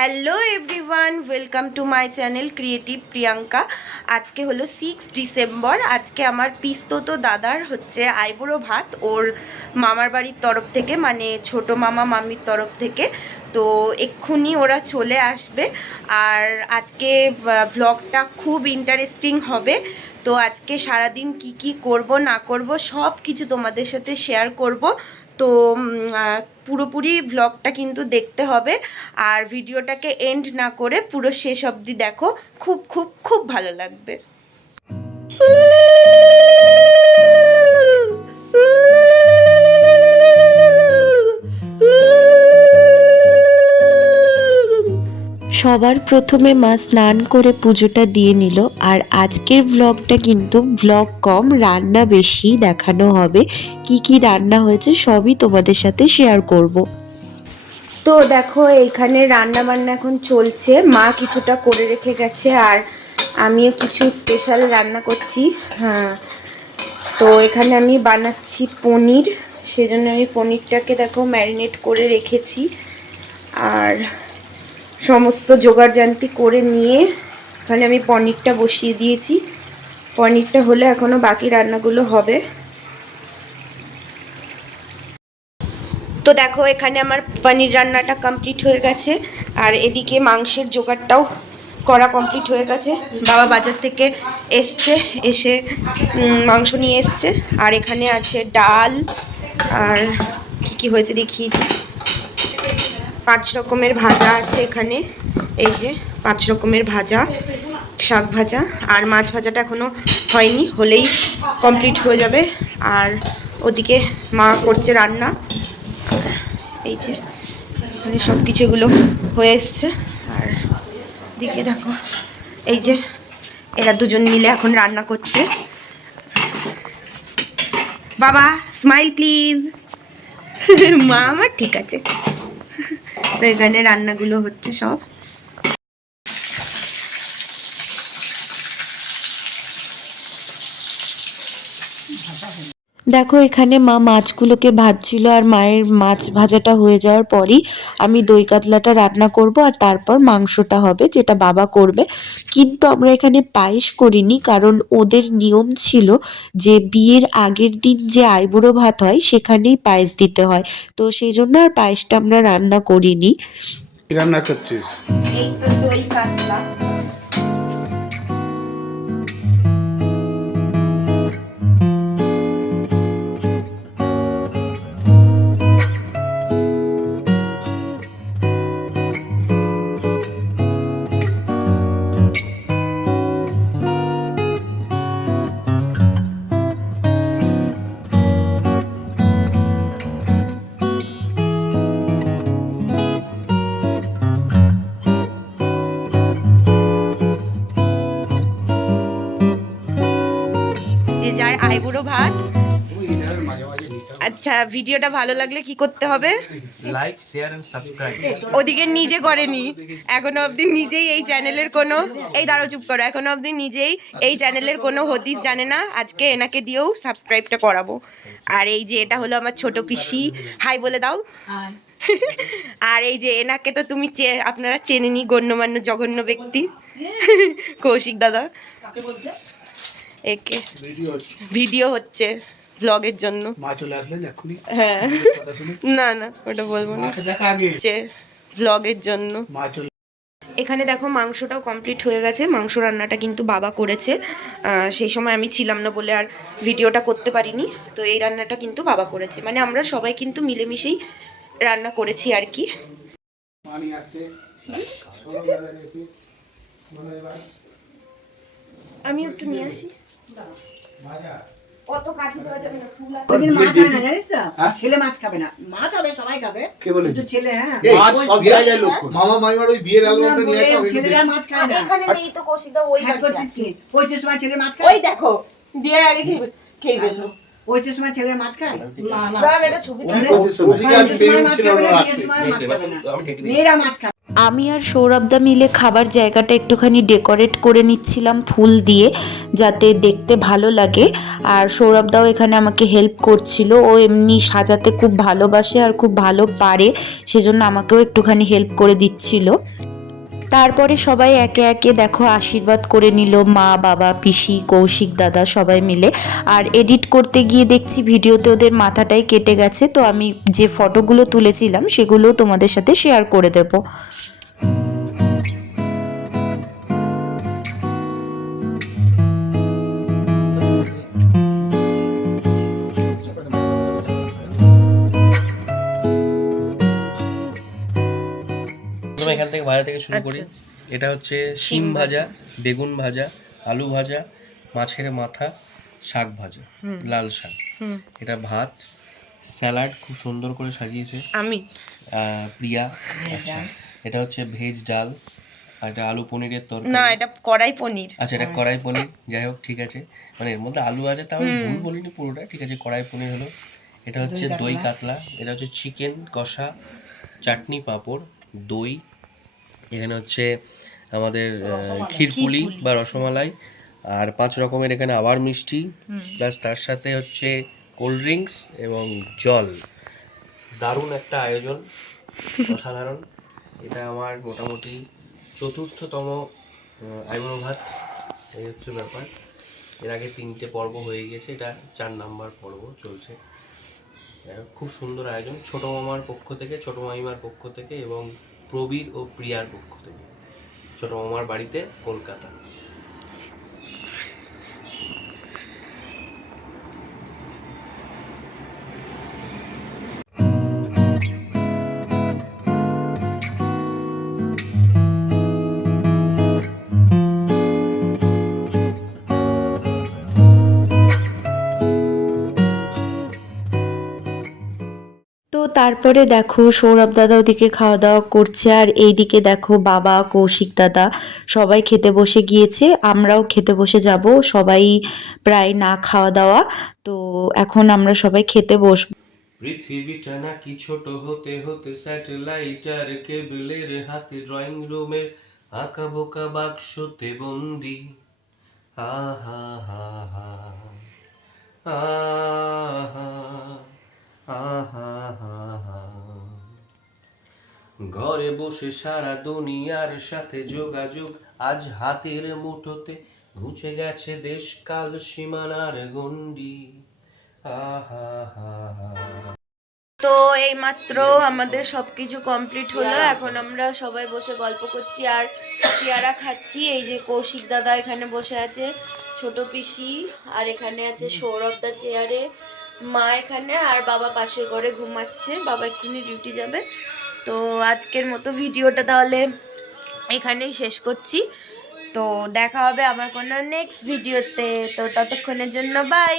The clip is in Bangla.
Hello everyone welcome to my channel creative Priyanka আজকে হলো সিক্স ডিসেম্বর আজকে আমার পিস্তত দাদার হচ্ছে আইবুড়ো ভাত, ওর মামার বাড়ির তরফ থেকে মানে ছোট মামা মামির তরফ থেকে। তো এক্ষুনি ওরা চলে আসবে, আর আজকে ভ্লগটা খুব ইন্টারেস্টিং হবে। তো আজকে সারাদিন কি কি করব না করব সব কিছু তোমাদের সাথে শেয়ার করব। তো পুরোপুরি ভ্লগটা কিন্তু দেখতে হবে। আর ভিডিওটাকে এন্ড না করে পুরো শেষ অবধি দেখো। খুব খুব খুব ভালো লাগবে। সবার প্রথমে মা স্নান করে পুজোটা দিয়ে নিল, আর আজকের ব্লগটা কিন্তু ব্লগ কম, রান্না বেশি দেখানো হবে, কি কি রান্না হয়েছে সবই তোমাদের সাথে শেয়ার করব। তো দেখো এইখানে রান্না বান্না এখন চলছে, মা কিছুটা করে রেখে গেছে, আর আমিও কিছু স্পেশাল রান্না করছি হ্যাঁ তো এখানে আমি বানাচ্ছি পনির, সেজন্য আমি পনিরটাকে দেখো ম্যারিনেট করে রেখেছি, আর সমস্ত জোগাড়জান্তি করে নিয়ে এখানে আমি পনিরটা বসিয়ে দিয়েছি। পনিরটা হলে এখনও বাকি রান্নাগুলো হবে। তো দেখো, এখানে আমার পনির রান্নাটা কমপ্লিট হয়ে গেছে। আর এদিকে মাংসের জোগাড়টাও করা কমপ্লিট হয়ে গেছে। বাবা বাজার থেকে এসছে, এসে মাংস নিয়ে এসছে। আর এখানে আছে ডাল। আর কি কি হয়েছে দেখিয়ে দিই। পাঁচ রকমের ভাজা আছে এখানে। এই যে পাঁচ রকমের ভাজা, শাক ভাজা, আর মাছ ভাজাটা এখনও হয়নি, হলেই কমপ্লিট হয়ে যাবে। আর ওদিকে মা করছে রান্না। এই যে এখানে সব কিছুগুলো হয়ে এসছে। আর দিকে দেখো, এই যে এরা দুজন মিলে এখন রান্না করছে। বাবা স্মাইল প্লিজ মা, আমার ঠিক আছে। তো এখানে রান্নাগুলো হচ্ছে সব। দেখো এখানে মা মাছগুলোকে ভাজছিল আর মায়ের মাছ ভাজাটা হয়ে যাওয়ার পরই আমি দই কাতলাটা রান্না করব আর তারপর মাংসটা হবে যেটা বাবা করবে। কিন্তু আমরা এখানে পায়েস করিনি কারণ ওদের নিয়ম ছিল যে বিয়ের আগের দিন যে আইবুড়ো ভাত হয় সেখানেই পায়েস দিতে হয়। তো সেই জন্য আর পায়েসটা আমরা রান্না করিনি। রান্না করছিস? এই তো দই কাতলা। আইবুড়ো ভাত। আচ্ছা ভিডিওটা ভালো লাগলে কি করতে হবে? লাইক শেয়ার এন্ড সাবস্ক্রাইব ওদিকে নিজে করেনি। এখনও অবধি নিজেই এই চ্যানেলের কোনো এই দাঁড়ো চুপ করো। এখনও অবধি নিজেই এই চ্যানেলের কোনো হদিস জানে না। আজকে এনাকে দিয়েও সাবস্ক্রাইবটা করাবো। আর এই যে এটা হলো আমার ছোট পিসি। হাই বলে দাও। আর এই যে এনাকে তো তুমি চে আপনারা চেনেনি গণ্যমান্য জঘন্য ব্যক্তি। কৌশিক দাদা। একে। ভিডিও হচ্ছে। ভিডিও হচ্ছে ভ্লগের জন্য। মা চলে আসলেন এক্ষুনি। হ্যাঁ। না না ওটা বলব না। দেখা আগে। হচ্ছে ভ্লগের জন্য। মা চলে এখানে দেখো মাংসটাও কমপ্লিট হয়ে গেছে। মাংস রান্নাটা কিন্তু বাবা করেছে। সেই সময় আমি ছিলাম না বলে আর ভিডিওটা করতে পারিনি। তো এই রান্নাটা কিন্তু বাবা করেছে। মানে আমরা সবাই কিন্তু মিলেমিশেই রান্না করেছি আর কি। আমি একটু নিয়ে আসি। মাছ হয় না জানিস তো? হ্যাঁ? ছেলে মাছ খাবে না। মাছ হবে সবাই খাবে। কে বলেছে? কিন্তু ছেলে হ্যাঁ। মাছ সব জায়গায় লোক। মামা মাইমার ওই বিয়ের অ্যালবামটা নিয়ে আসো আমি ছেলেরা মাছ খায় সময় খায়? খেয়ে খেয়ে সময় ছেলেরা মাছ খায়? সময়। সময় সময় মেয়েরা মাছ খাবে। আমি আর সৌরভদা মিলে খাবার জায়গাটা একটুখানি ডেকোরেট করে নিচ্ছিলাম ফুল দিয়ে, যাতে দেখতে ভালো লাগে। আর সৌরভদাও এখানে আমাকে হেল্প করছিল। ও এমনি সাজাতে খুব ভালোবাসে আর খুব ভালো পারে, সেজন্য আমাকেও একটুখানি হেল্প করে দিচ্ছিল। তারপরে সবাই একে একে দেখো আশীর্বাদ করে নিল, মা, বাবা, পিসি, কৌশিক, দাদা সবাই মিলে। আর এডিট করতে গিয়ে দেখছি ভিডিওতে ওদের মাথাটাই কেটে গেছে, তো আমি যে ফটোগুলো তুলেছিলাম সেগুলো তোমাদের সাথে শেয়ার করে দেবো। এখান থেকে ভাজা থেকে শুরু করি। আচ্ছা। এটা হচ্ছে শিম ভাজা। বেগুন ভাজা আলু ভাজা মাছের মাথা শাক ভাজা লাল শাক। এটা ভাত স্যালাড খুব সুন্দর করে সাজিয়েছে। আমি। প্রিয়া আচ্ছা। এটা হচ্ছে ভেজ ডাল আর এটা আলু পনিরের তরকারি। না এটা কড়াই পনির। আচ্ছা এটা কড়াই পনির। যাই হোক ঠিক আছে। মানে এর মধ্যে আলু আছে তাও ভুল বলিনি পুরোটা। ঠিক আছে কড়াই পনির হলো। এটা হচ্ছে দই কাতলা। এটা হচ্ছে চিকেন কষা চাটনি পাঁপড় দই এখানে হচ্ছে আমাদের ক্ষীরপুলি বা রসমালাই আর পাঁচ রকমের এখানে আবার মিষ্টি প্লাস তার সাথে হচ্ছে কোল্ড ড্রিঙ্কস এবং জল। দারুণ একটা আয়োজন অসাধারণ। এটা আমার মোটামুটি চতুর্থতম আইবুড়ো ভাত। এই হচ্ছে ব্যাপার। এর আগে তিনটে পর্ব হয়ে গেছে এটা চার নাম্বার পর্ব চলছে। খুব সুন্দর আয়োজন। ছোট মামার পক্ষ থেকে ছোট মামিমার পক্ষ থেকে এবং প্রবীর ও প্রিয়ার পক্ষ থেকে। ছোট মামার বাড়িতে কলকাতা। তারপরে দেখো সৌরভ দাদা ওদিকে খাওয়া দাওয়া করছে, আর এইদিকে দেখো বাবা, কৌশিক দাদা সবাই খেতে বসে গিয়েছে, আমরাও খেতে বসে যাব, সবাই প্রায় না খাওয়া দাওয়া তো এখন আমরা সবাই খেতে বসবো পৃথিবীটা নাকি ছোট হতে হতে স্যাটেলাইট আর কেবলের হাতে ড্রয়িং রুমের আঁকা বোকা বাক্সতে বন্দি। হা হা হা হা ঘরে বসে সারা দুনিয়ার সাথে যোগাযোগ। আজ হাতের মুঠোতে ঘুচে গেছে দেশ কাল সীমানার গন্ডি আহা হা তো এইমাত্র আমাদের সবকিছু কমপ্লিট হলো। এখন আমরা সবাই বসে গল্প করছি আর পেয়ারা খাচ্ছি। এই যে কৌশিক দাদা এখানে বসে আছে ছোট পিসি আর এখানে আছে সৌরভ দা চেয়ারে। মা এখানে আর বাবা পাশের ঘরে ঘুমাচ্ছে। বাবা এক্ষুনি ডিউটি যাবে। তো আজকের মতো ভিডিওটা তাহলে এখানেই শেষ করছি। তো দেখা হবে আমার কোনো নেক্সট ভিডিওতে তো। ততক্ষণের জন্য বাই